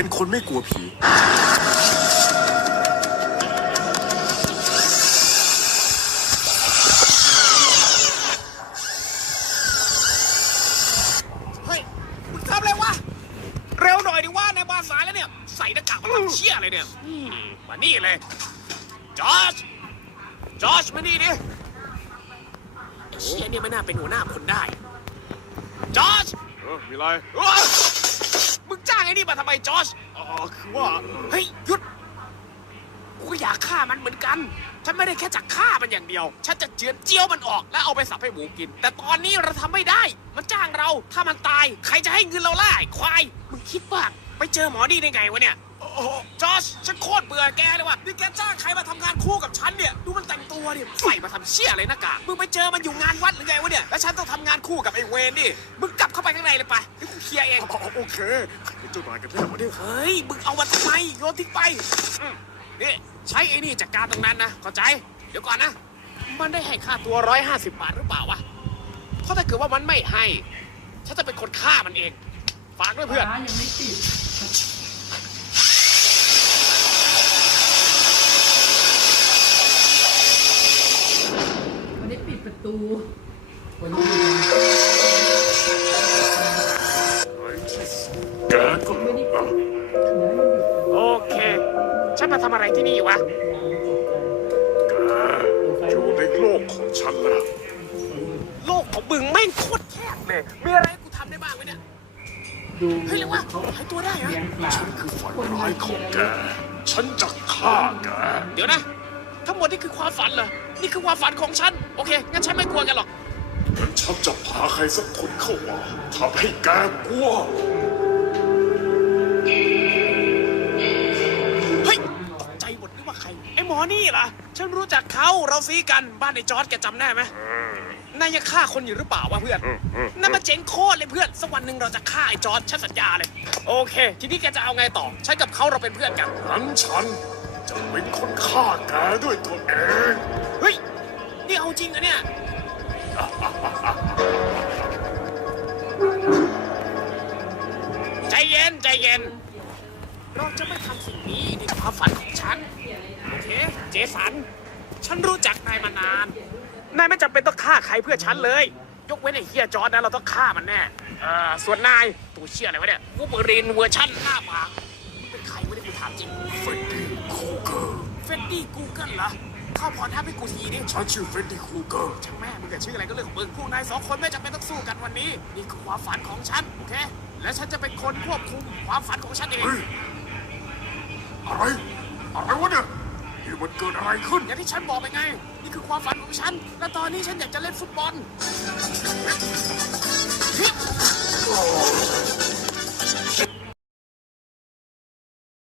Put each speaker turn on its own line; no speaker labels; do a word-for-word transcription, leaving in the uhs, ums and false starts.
เป็นคนไม่กลัวผี
เฮ้ยมึงทำอะไรวะเร็วหน่อยดิว่าในบ้านสายแล้วเนี่ยใส่หน้ากากมาทำเชี่ยอะไรเนี่ยมานี่เลยจอร์จจอร์จมานี่ดิไอ้เชี่ยเนี่ยไม่น่าเป็นหัวหน้าคนได้จอร์จ
เออมีไร
มึงจ้างไอ้นี่มาทำไมจอร์จ
อ๋อคือว่า
เฮ้ยหยุดกูอยากฆ่ามันเหมือนกันฉันไม่ได้แค่จะฆ่ามันอย่างเดียวฉันจะเจือนเจียวมันออกแล้วเอาไปสับให้หมูกินแต่ตอนนี้เราทำไม่ได้มันจ้างเราถ้ามันตายใครจะให้เงินเราล่ะไอ้ควายมึงคิดบ้างไปเจอหมอดีได้ไงวะเนี่ยโอ้โหจอร์จฉันโคตรเบื่อแกเลยว่ะนี่แกจ้างใครมาทำงานคู่กับฉันเนี่ยดูมันแต่งตัวเนี่ยใส่มาทำเชี่ยอะไรหน้ากากมึงไปเจอมันอยู่งานวัดหรือไงวะเนี่ยแล้วฉันต้องทำงานคู่กับไอ้เวนนี่มึงกลับเข้าไปข้างในเลยไปเดี๋ยวกูเคลียร์เอง
โอเคใครเป็นเจ้านายกันแน่วะเนี่ย
เฮ้ย มึงเอามาทำไมโยนทิ้งไปอืมนี่ใช้ไอ้นี่จัดการตรงนั้นนะ เข้าใจ เดี๋ยวก่อนนะ มันได้ให้ค่าตัวร้อยห้าสิบบาทหรือเปล่าวะ เพราะถ้าเกิดว่ามันไม่ให้ ฉันจะเป็นคนฆ่ามันเอง ฝากด้วยเพื่อน
ฟ้ายังไม่ติดวันนี้ปิดประตูวันนี้
แกก็
ไม่ได้ปิด
โอเค ฉันมาทำอะไรที่นี่วะ
อยู่ในโลกของฉันแล้ว
โลกของมึงแม่งโคตรแคบเลย มีอะไรให้กูทำได้บ้างไหมเนี่ย
ดู
เฮ้ยเรียกว่าหายตัวได้เหรอ
เลี้ยงปลา
ฉันคือฝันร้ายของแกฉันจะฆ่าแก
เดี๋ยวนะ ทั้งหมดนี่คือความฝันเหรอ นี่คือความฝันของฉัน โอเค งั้นฉันไม่กลัวกันหรอก
งั้นฉันจะพาใครสักคนเข้ามาทำให้แกกลัว
เฮ้ยตกใจหมดนึกว่าใคร ไอ้หมอนี่เหรอ ฉันรู้จักเขาเราซีกัน บ้านในจอร์ดแกจำได้ไหมนายยังฆ่าคนอยู่หรือเปล่าวะเพื่อน นั่นมาเจ๋งโคตรเลยเพื่อน สักวันหนึ่งเราจะฆ่าไอ้จอร์ดฉันสัญญาเลย โอเค ทีนี้แกจะเอาไงต่อ ฉันกับเขาเราเป็นเพื่อนกัน
งั้นฉันจะเป็นคนฆ่าแกด้วยตัวเอง
เฮ้ย นี่เอาจริงอะเนี่ย ใจเย็นใจเย็น เราจะไม่ทำสิ่งนี้ในความฝันของฉัน โอเค เจสัน ฉันรู้จักนายมานาน นายไม่จำเป็นต้องฆ่าใครเพื่อฉันเลย ยกเว้นไอ้เฮียจอร์ดนะเราต้องฆ่ามันแน่เอ่อส่วนนายตัวเชี่ยอะไรวะเนี่ยวูบรินเวอร์ชั่นหน้าปากมึงเป็นใครไม่ได้กูถามจริง
เฟรดดี้ครูเกอร์
เฟรดดี้กูเกิลเหรอ เข้าพรทับให้กูทีดิ
ฉันชื่อเฟรดดี้ครูเกอร์
ช่างแม่มึงจะชื่ออะไรก็เรื่องของมึงพวกนายสองคนไม่จำเป็นต้องสู้กันวันนี้ นี่คือความฝันของฉัน โอเค และฉันจะเป็นคนควบคุมความฝันของฉันเอง
เฮ้ยอะไร อะไรวะเนี่ยนี่มันเกิดอะไรขึ้น
อย่างที่ฉันบอกไปไง นี่คือความฝันของฉัน และตอนนี้ฉันอยากจะเล่นฟุตบอล